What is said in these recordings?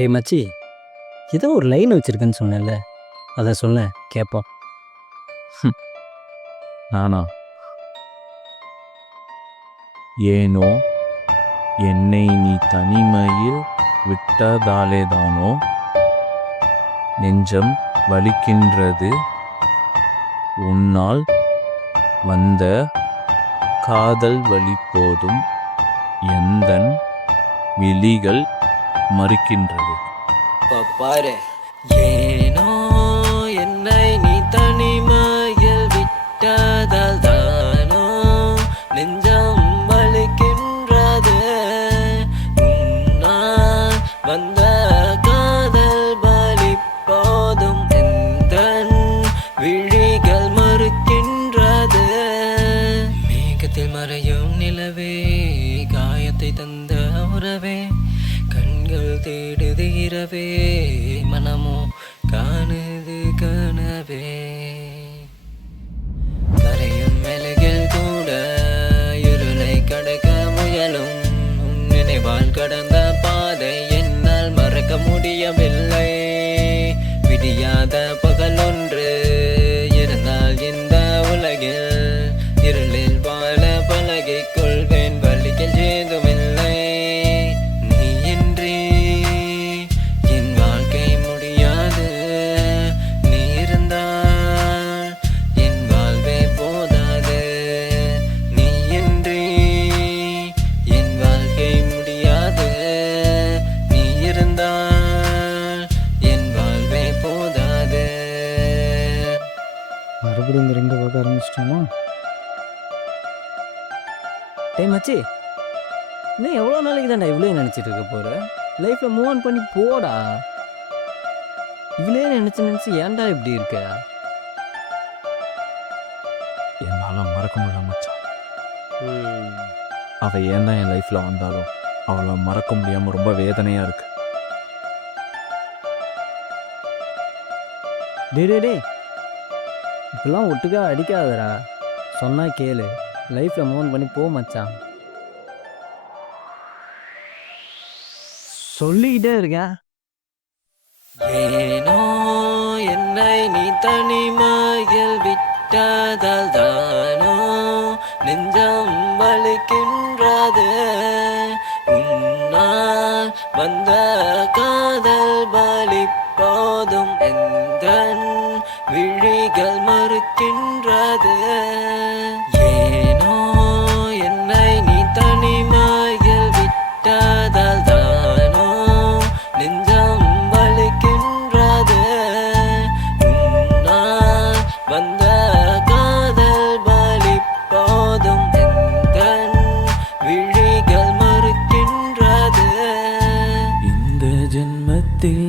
டேய் மச்சி, ஏதோ ஒரு லைன் வச்சிருக்கேன்னு சொன்னேன்ல, அதை சொல்ல கேட்போம். நானா? ஏனோ என்னை நீ தனிமையில் விட்டதாலேதானோ நெஞ்சம் வலிக்கின்றது. உன்னால் வந்த காதல் வலி போதும் எந்தன் விழிகள் மறுக்கின்றது. பாரு, ஏனோ என்னை நீ தனிமையில் விட்டதால் தானோ நெஞ்சம் வலிக்கின்றது. உன்னால் வந்த காதல் வலி போதும் எந்தன் விழிகள் மறுக்கின்றது. மேகத்தில் மறையும் நிலவே, காயத்தை தந்த உறவே, கண்கள் தேடுது இரவே, மனமோ காணுது கனவே. கரையும் மெழுகில் கூட இருளை கடக்க முயலும் உன் நினைவால் கடந்த பாதை என்னால் மறக்க முடியவில்லை. விடியாத பகல் ஒன்று இருந்தால் இந்த உலகில் இருளில் வாழ பழகிக் கொள்வேன். வழிகள் ஏதுமில்லை, நீ இன்றி என் வாழ்க்கை முடியாது. நீ இருந்தால் என் வாழ்வே போதாது. நீ இன்றி என் வாழ்க்கை முடியாது. நீ இருந்தால் என் வாழ்வே போதாது. மறுபடியும் இந்த ரிங்கை பார்க்க ஆரம்பிச்சிட்டோமா? டேய் மச்சி, இன்னும் எவ்வளோ நாளைக்கு தான்டா இவ்வளோ நினச்சிட்டு இருக்க போகிற? லைஃப்பில் மூவ் ஆன் பண்ணி போடா. இவ்வளோ நினச்சி ஏன்டா இப்படி இருக்க? என்னால் மறக்க முடியல மச்சான். அவள் ஏன் தான் என் லைஃப்பில் வந்தாலும் அவளை மறக்க முடியாமல் ரொம்ப வேதனையாக இருக்கு. டே இப்பெல்லாம் ஒட்டுக்கா அடிக்காதடா. சொன்னா கேளு, லைஃப்பில் மூவ் ஆன் பண்ணி போ மச்சான். சொல்லிக்கிட்டே இருக்கேன். ஏனோ என்னை நீ தனிமையில் விட்டதால் தானோ நெஞ்சம் வலிக்கின்றது. உன்னால் வந்த காதல் வலி போதும் எந்தன் விழிகள் மறுக்கின்றது. ஏனோ என்னை நீ தனிமையில் விட்டதால் தானோ நெஞ்சம் வலிக்கின்றது. உன்னால் வந்த காதல் வலி போதும் எந்தன் விழிகள் மறுக்கின்றது. இந்த ஜென்மத்தில்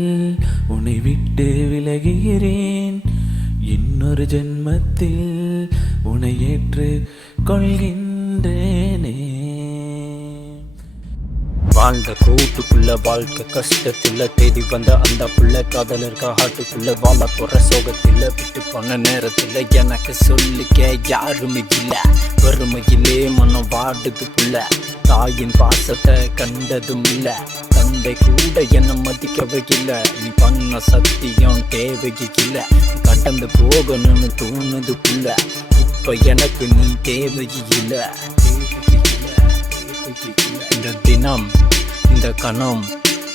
உன்னை விட்டு விலகுகிறேன். இன்னொரு ஜென்மத்தில் உன்னை ஏற்று கொள்கின்றேனே. வாழ்ந்த கூட்டுக்குள்ள வாழ்க்கை கஷ்டத்துல தேடி வந்த அந்த புள்ள காதலர்க்க ஹாட்டுக்குள்ள வாழ போற சோகத்துல விட்டு போன நேரத்துல எனக்கு சொல்லிக்க யாருமே இல்ல. வறுமையிலே மனம் வாடுது புள்ள, தாயின் பாசத்தை கண்டதும் இல்ல. தந்தை கூட என்ன மதிக்கவே இல்லை. நீ பண்ண சத்தியம் தேவையில்ல. கடந்து போகணும்னு தோணுது புள்ள, இப்ப எனக்கு நீ தேவையில்லை. இந்த தினம் இந்த கணம்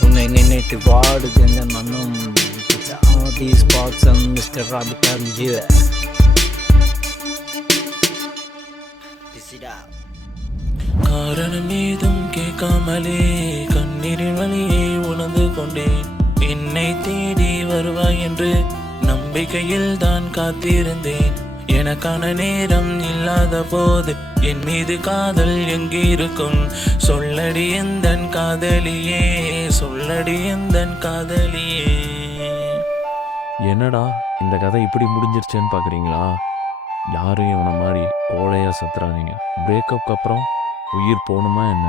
உன்னை நினைத்து வாடுது இந்த மனம். All these parts and Mr. Rabbit and you. காரணம் ஏதும் கேட்காமலே கண்ணீரின் வழியை உணர்ந்து கொண்டேன். என்னை தேடி வருவாய் என்று நம்பிக்கையில் தான் காத்திருந்தேன். எனக்கான நேரம் இல்லாத போது என் மீது காதல் எங்கே இருக்கும்? சொல்லடி எந்தன் காதலியே, சொல்லடி எந்தன் காதலியே. என்னடா இந்த கதை இப்படி முடிஞ்சிருச்சேன்னு பார்க்குறீங்களா? யாரும் இவனை மாதிரி கோழையாக சத்துறாதீங்க. பிரேக்கப்க்கு அப்புறம் உயிர் போகணுமா என்ன?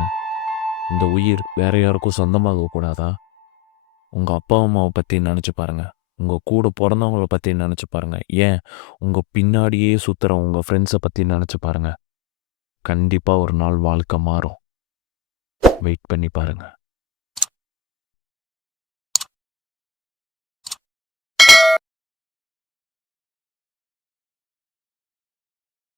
இந்த உயிர் வேற யாருக்கும் சொந்தமாக கூடாதா? உங்கள் அப்பா அம்மாவை பற்றி நினச்சி பாருங்கள். உங்கள் கூட பிறந்தவங்கள பற்றி நினச்சி பாருங்கள். ஏன் உங்கள் பின்னாடியே சுற்றுற உங்கள் ஃப்ரெண்ட்ஸை பற்றி நினச்சி பாருங்கள். கண்டிப்பாக ஒரு நாள் வாழ்க்கை மாறும். வெயிட் பண்ணி பாருங்கள்.